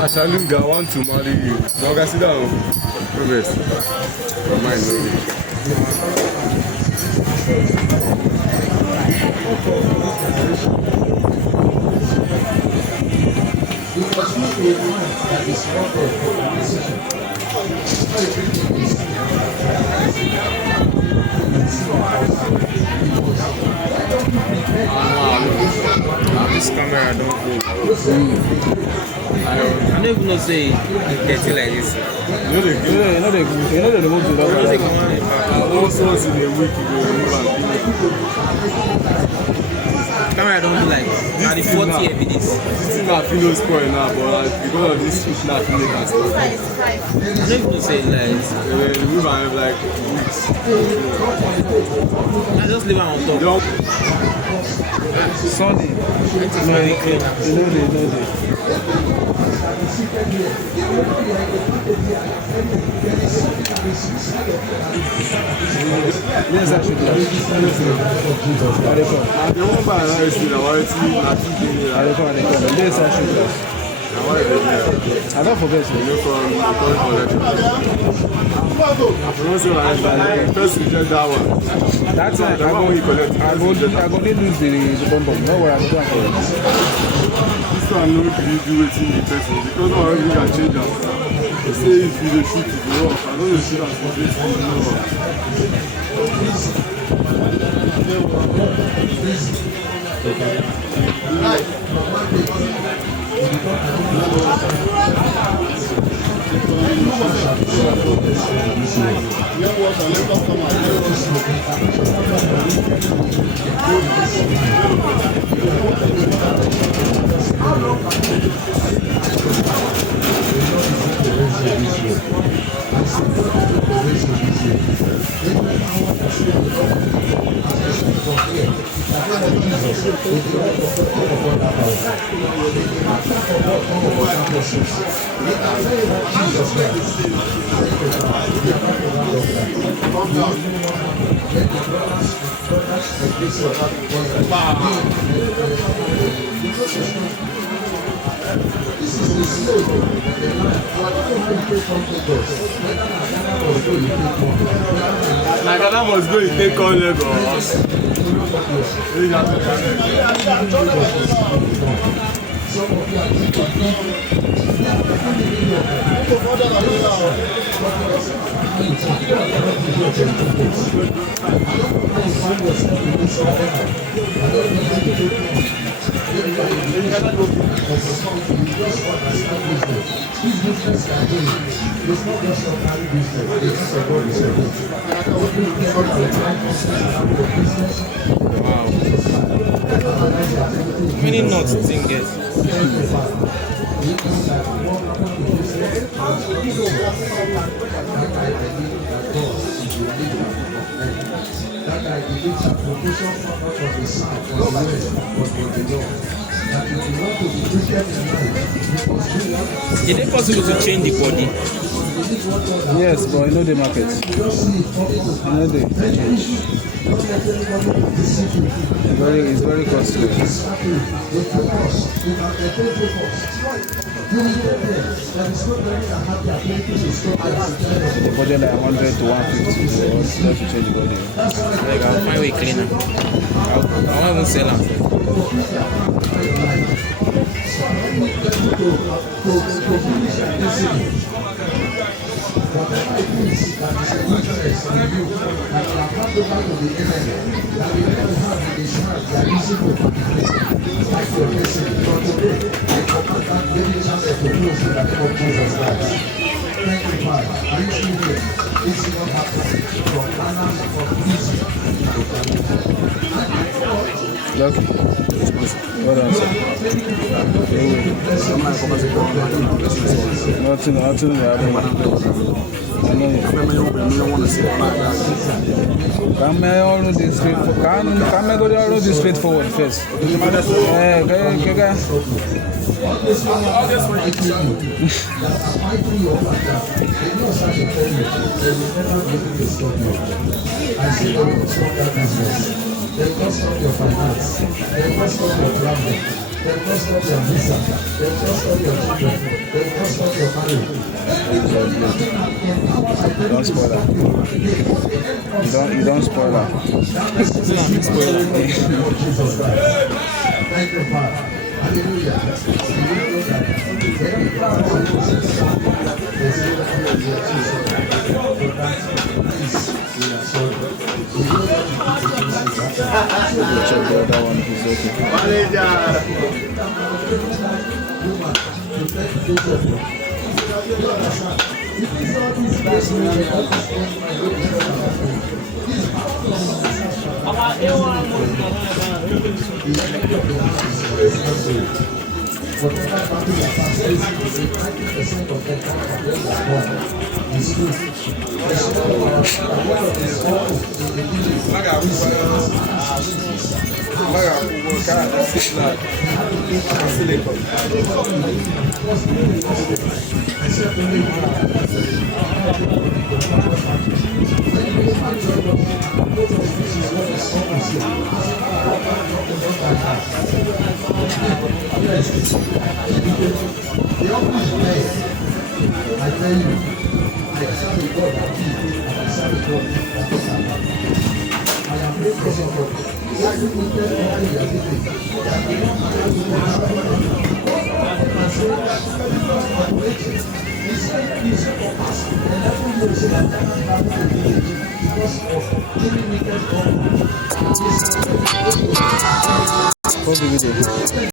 Ashalunga, I want to marry you. Now, guys, sit down. Progress. Your mind, no way. This camera don't go. I don't even know say it's dirty like this. You know the remote to that. Once in a week, you Camera don't do like now the 40 every this. This is not Fino spoil now, but because of this it's not Fino can stop. I don't even know say it like The move and like weeks. I just leave it on top. Sunday. It's very clean. Yes, I should do. And the one by now is still a white team. Yes, I should do. I don't forget. You from first we get that one. That's the one we collect. I go lose the bomb. No way, I'm going for it. This one no really do it in the person because not everything can change them. They say if you shoot it go off. I don't shoot as for this like that must go and take on Lagos. Wow. How many knots this thing gets? Is it possible to change the body? Yes, but you know the market. You know the change. It's very costly. The body like 100 to 150, so it's not to change the body. Like I'll find a cleaner. I won't even sell them. Look. What else? Nothing. I know you. Come go down this straightforward first. They will stop your finance. They will stop your travel. They will stop your visa. They will stop your children. They will stop your marriage. Don't spoil that. You don't spoil that. Thank you, Father. Hallelujah. Check the other one, it's I tell you, I serve a God that gives, and I serve a God that does not. I am grateful for God. I will tell you how you are living. That the one man has been and say that he said for us, and every year say that that happened to me because of giving wicked God. Hold the video.